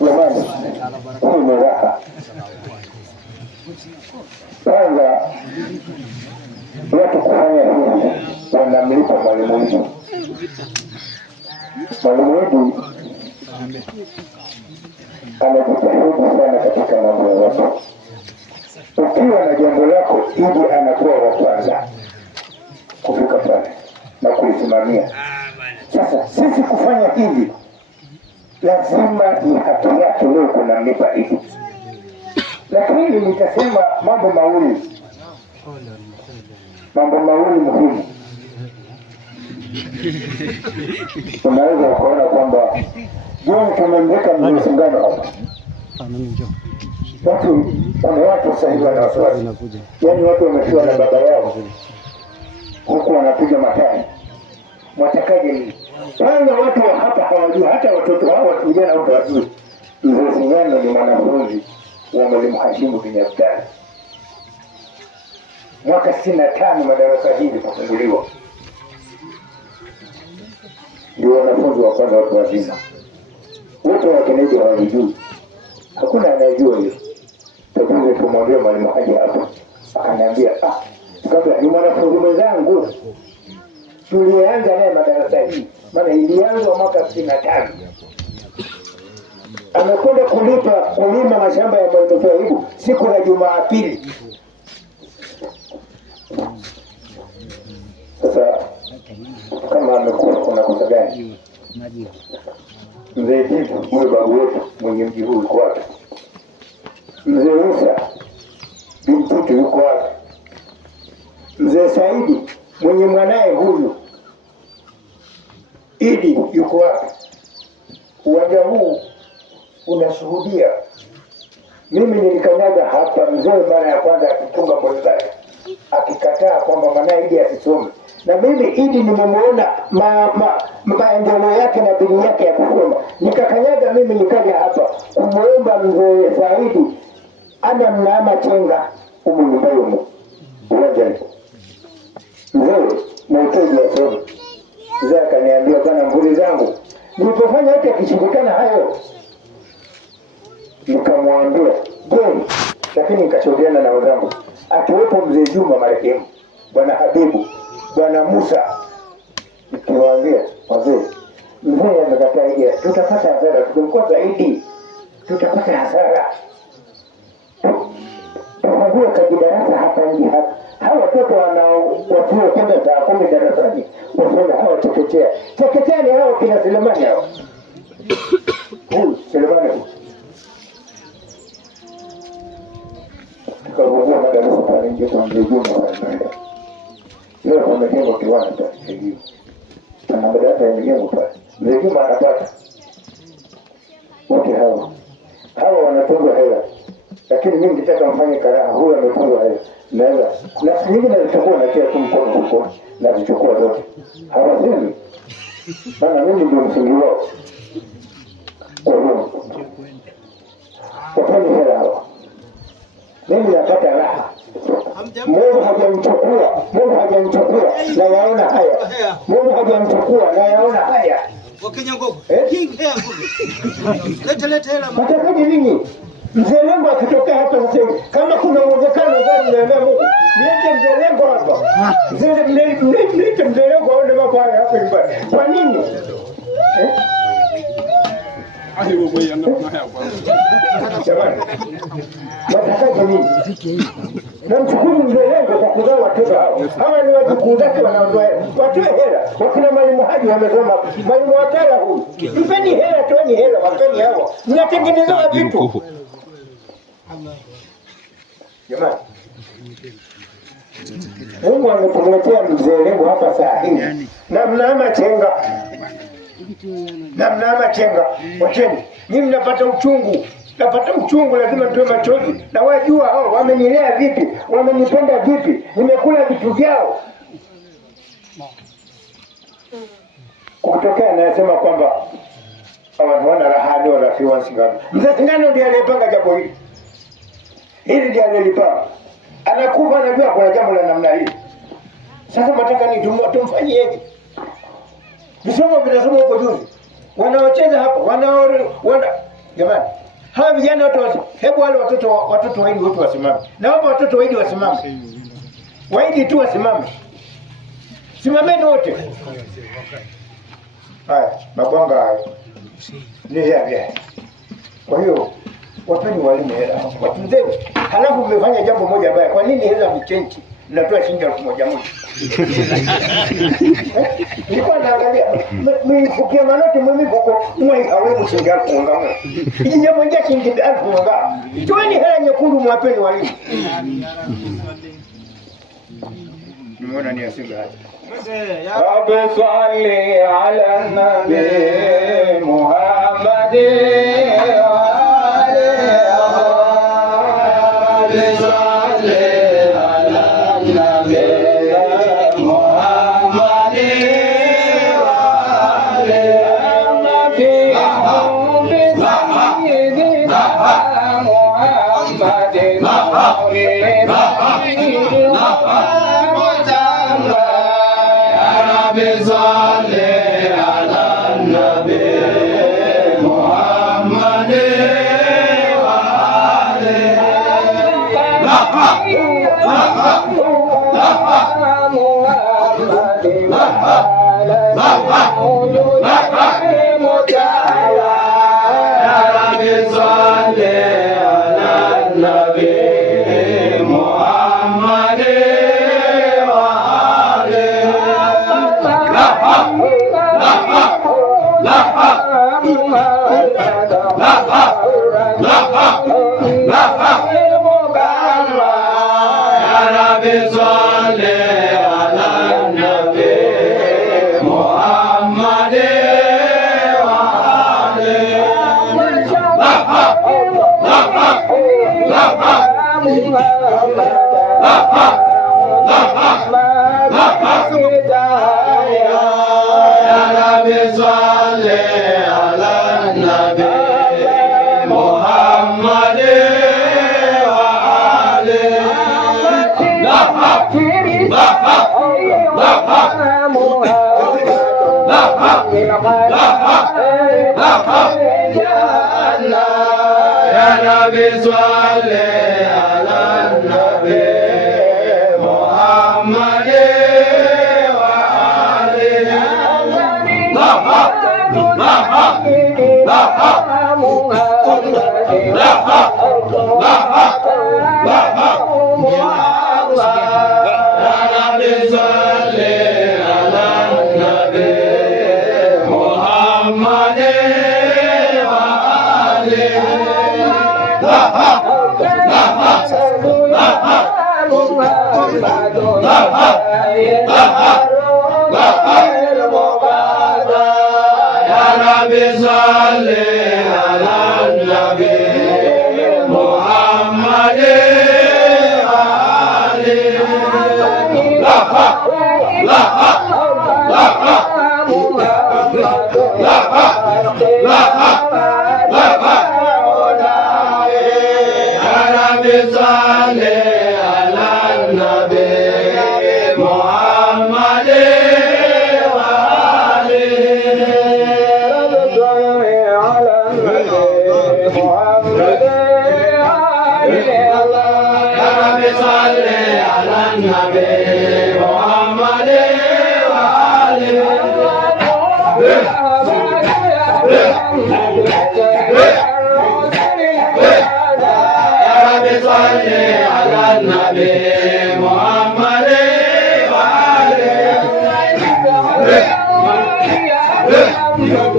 Jamani, hii ni raha. Kwanza watu kufanya hivi wanamlipa mwalimu wetu. Mwalimu wetu anajitahidi sana katika mambo ya watu. Ukiwa na jambo lako, ili anakuwa wa kwanza kufika pale na kulisimamia. Sasa sisi kufanya hivi lazima ni haki yake leo kunamlipa hivi. Lakini nitasema mambo mawili muhimu. Unaweza kuona kwamba John tumemweka msingano hapa. Watu sasa hivi wana wasiwasi. Yaani watu wamefiwa na baba yao. Huku wanapiga matani. Mwatakaje nini? Kwanza watu wa hapa hawajui, hata watoto hao vijana wote wajui. Mzee Singano ni mwanafunzi wa Mwalimu Hashimu bin Abdalla. Mwaka 65 madarasa hili kufunguliwa. Ndio wanafunzi wa kwanza watu wazima. Wote wa Kennedy hawajui. Hakuna anayejua hiyo. Tabuze tumwambia Mwalimu Haji hapa. Akaniambia, kabla ni mwanafunzi mwenzangu. Tulianza naye madarasa hii. Maana ilianza mwaka 65. Amekwenda kulima mashamba ya Mwalimu Swahibu siku ya Jumapili. Sasa kama amekuwa kuna kosa gani? Mzee Titu, huyo babu wetu mwenye mji huu yuko wapi? Mzee Musa Mtutu yuko wapi? Mzee Saidi mwenye mwanae huyu Idi yuko wapi? Uwanja huu unashuhudia. Mimi nilikanyaga hapa mzee mara ya kwanza akitunga mbozani, akikataa kwamba mwanae Idi asisome. Na mimi Idi nimemuona maendeleo yake na bidii yake ya kusoma. Nikakanyaga mimi nikaja hapa kumuomba mzee Saidi ana mnaama chenga umunyumbani uwanjani. Mzee mahitaji ya somo. Mzee akaniambia, bwana mbuli zangu, nilipofanya yote yakishindikana hayo, nikamwambia je, lakini nikashauriana na wenzangu, akiwepo mzee Juma marehemu, bwana Habibu, bwana Musa, nikiwaambia wazee, mzee amekataa idea, tutapata hasara, tukimkosa zaidi tutapata hasara. Tunakuwa kajidarasa hapa nje hapa. Hawa watoto wanaowafiwa kwenda saa 10 darasani, wasema hawa chekechea. Chekechea ni hao kina Selemani hao. Selemani. Tukavugua madarasa pale nje kwa mzee Juma pale. Leo kumejengwa kiwanja cha elimu. Na madarasa yamejengwa pale. Mzee Juma anapata. Wote hawa wanatungwa hela. Lakini mimi nitaka mfanye karaha, huyu amepungwa hela. Naweza na nyingine nitakuwa na kia tu mkono na zichukua zote. Hawasemi. Maana mimi ndio msingi wao. Kwa hiyo wafanye hela hawa. Mimi napata raha. Mungu hajamchukua na yaona haya. Mungu hajamchukua na yaona haya. Wakenya ngogo. King hair ngogo. Leta hela. Mtakaje nini? Mzee Lengo akitokea hapa sasa, kama kuna uwezekano gani na Mungu, mlete Mzee Lengo hapa. Mlete Mzee Lengo aone mambo haya hapa nyumbani. Kwa nini? Jamani. Mtakaje nini? Na mshukuru Mzee Lengo kwa kuzaa watoto hao. Hawa ni wajukuu zake wanaondoa. Watoe hela. Wakina Mwalimu Haji wamesema, Mwalimu Watala huyu. Mpeni hela, toeni hela, wapeni hawa. Mnatengeneza vitu. Jamani, Mungu ametumletea Mzee Lengo hapa saa hii. Na mnaama chenga. Wacheni, mimi napata uchungu, lazima nitoe machozi. Na wajua hao wamenilea vipi, wamenipenda vipi, nimekula vitu vyao. Kutokea anasema kwamba hawana raha, ndio wanafiwa Singano. Mzee Singano ndiye aliyepanga jambo hili. Hili ndiye alilipanga. Anakufa anajua kuna jambo la namna hii. Sasa nataka tumfanyieje? Visomo vinasoma huko juzi. wanaocheza hapa jamani, hawa vijana wote hebu wale watoto waidi wote wasimame. Naomba watoto waidi wasimame. Waidi tu wasimame. Simameni wote. Haya, mabwanga hayo. Ni hivi. Kwa hiyo wapeni walimu hela. Watunzeni. Halafu mmefanya jambo moja baya. Kwa nini hela michenji? Mnatoa shilingi 1000 nilikuwa naangalia mfukia manoti mimi huko mwe hawe shilingi 1000 hii jambo nje shilingi 1000 toeni hela nyekundu mwapeni walimu. Nimeona ni asinga hapa. Rabbi salli ala nabi Muhammad Yeah.